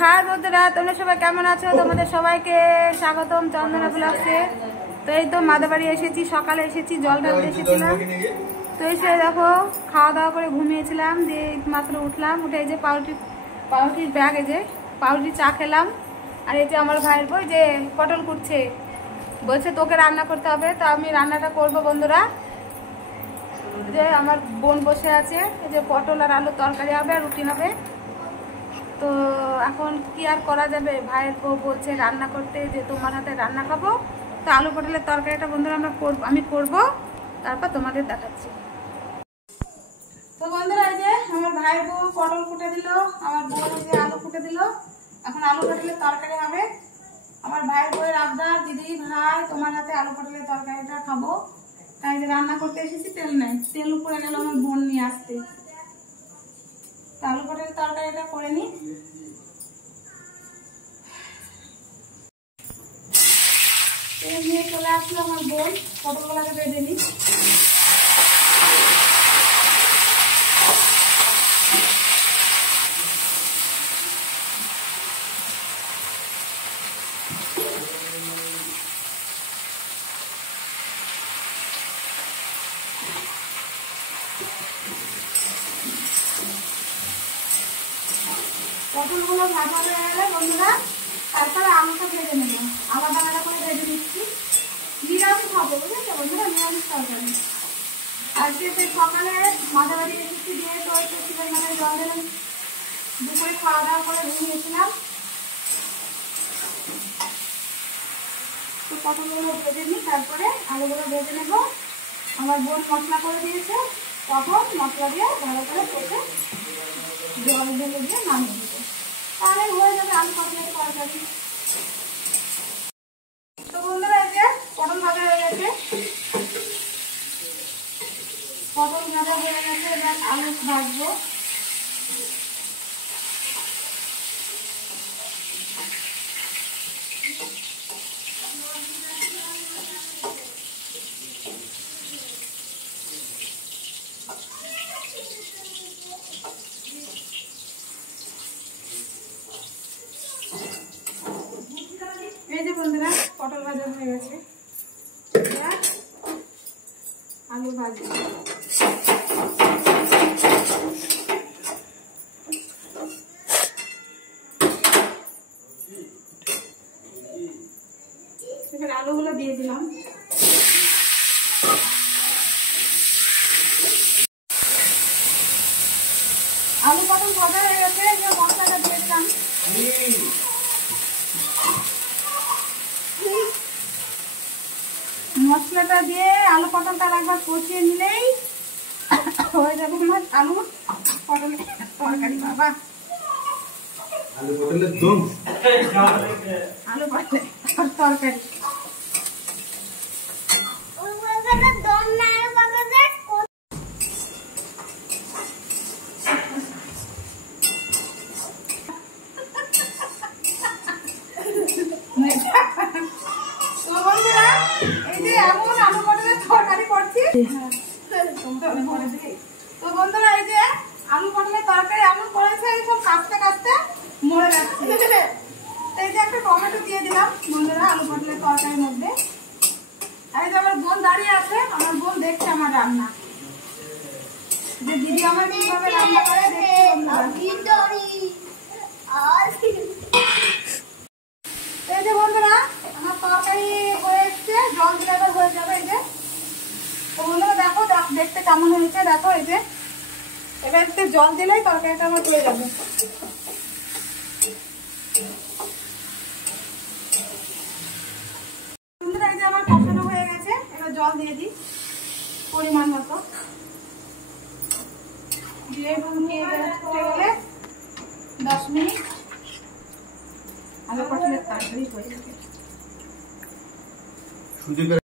High বন্ধুরা, তোমরা সবাই কেমন আছো? তোমাদের সবাইকে স্বাগতম চন্দনা ব্লগসে। তো এই তো মাদের বাড়ি এসেছি, সকালে এসেছি, জল ঢালতে এসেছিলাম। তো এসে দেখো খাওয়া দাওয়া করে ঘুমিয়েছিলাম, দিয়ে মাত্র উঠলাম। উঠে এই যে পাউরুটির ব্যাগ, এই যে পাউরুটি চা খেলাম। আর এই যে আমার ভাইয়ের বই যে পটল কুটছে, বলছে তোকে রান্না করতে হবে। তো আমি রান্নাটা করবো বন্ধুরা। যে আমার বোন বসে আছে, এই যে পটল আর আলুর তরকারি হবে আর রুটি হবে। তো এখন কি আর করা যাবে, ভাইয়ের বউ বলছে রান্না করতে, যে তোমার হাতে রান্না খাবো। তো আলু পটলের তরকারিটা বন্ধুরা আমি করব, তারপর তোমাদের দেখাচ্ছি। তো বন্ধুরা এই যে আমার ভাই বউ পটল কুটে দিল, আমার বউ যে আলু কুটে দিল। এখন আলু পটলের তরকারি হবে। আমার ভাইয়ের বউয়ের আবদার, দিদি ভাই তোমার হাতে আলু পটলের তরকারিটা খাবো। তাই যে রান্না করতে এসেছি, তেল নাই, তেল উপরে গেল আমার বোন নিয়ে আসতে। আলু পটলের তরকারিটা করে নি। তেল নিয়ে চলে আসলো আমার বোন, পটলগুলোকে বেঁধে নি। পটলগুলো ভাজা হয়ে গেলে বন্ধুরা, তারপরে আলুটা ভেজে নেব। আলাদা আলাদা করে ভেজে নিচ্ছি। নিরামিষ হবে বুঝেছো বন্ধুরা, নিরামিষ তরকারি। আজকে সেই সকালে মাঝে বাড়ি এসেছি, দিয়ে তো শিবের মাথায় জল দিলাম, দুপুরে খাওয়া দাওয়া করে ঘুমিয়েছিলাম। তো পটলগুলো ভেজে নিই, তারপরে আলুগুলো ভেজে নেব। আমার বোন মশলা করে দিয়েছে, তখন মশলা দিয়ে ভালো করে কষে জল ঢেলে দিয়ে নামিয়ে দিব। তাহলে হয়ে যাবে আলু পটলের তরকারি। তো বন্ধুরা এই যে পটল ভাজা হয়ে গেছে, পটল ভাজা হয়ে গেছে, এবার আলু ভাজবো। এই যে বন্ধুরা পটল ভাজা হয়ে গেছে, আলু ভাজবো। এবার আলুগুলো দিয়ে দিলাম। আলু পটল ভাজা হয়ে গেছে, মশলাটা দিয়ে দিলাম। মশলাটা দিয়ে আলু পটলটা একবার কষিয়ে নিলেই হয়ে যাবে আমার আলু পটলের তরকারি। বাবা আলু পটলের দম, আলু পটলের তরকারি। এই যে এমন আলু পটলের তরকারি করছি। তো বন্ধুরা এই যে আলু পটলের তরকারি এমন করেছে, সব কাঁচতে কাঁচতে মরে যাচ্ছে। এই যে একটা টমেটো দিয়ে দিলাম বন্ধুরা আলু পটলের তরকারির মধ্যে। আর এই যে আমার বোন দাঁড়িয়ে আছে, আমার বোন দেখছে আমার রান্না, যে দিদি আমার কিভাবে রান্না করে দেখছে। এই যে বন্ধুরা আমার তরকারি হয়ে এসছে, জল দিলে হয়ে যাবে। এই যে বন্ধুরা দেখো দেখতে কেমন হয়েছে, দেখো এই যে এবার একটু জল দিলেই তরকারিটা আমার হয়ে যাবে। বন্ধুরা এই যে আমার কষানো হয়ে গেছে, এবার জল দিয়ে দিই পরিমাণ মতো। দিয়ে ফুটিয়ে ফুটে গেলে 10 মিনিট আলু পটলের তরকারি হয়ে যাবে। সুজিকে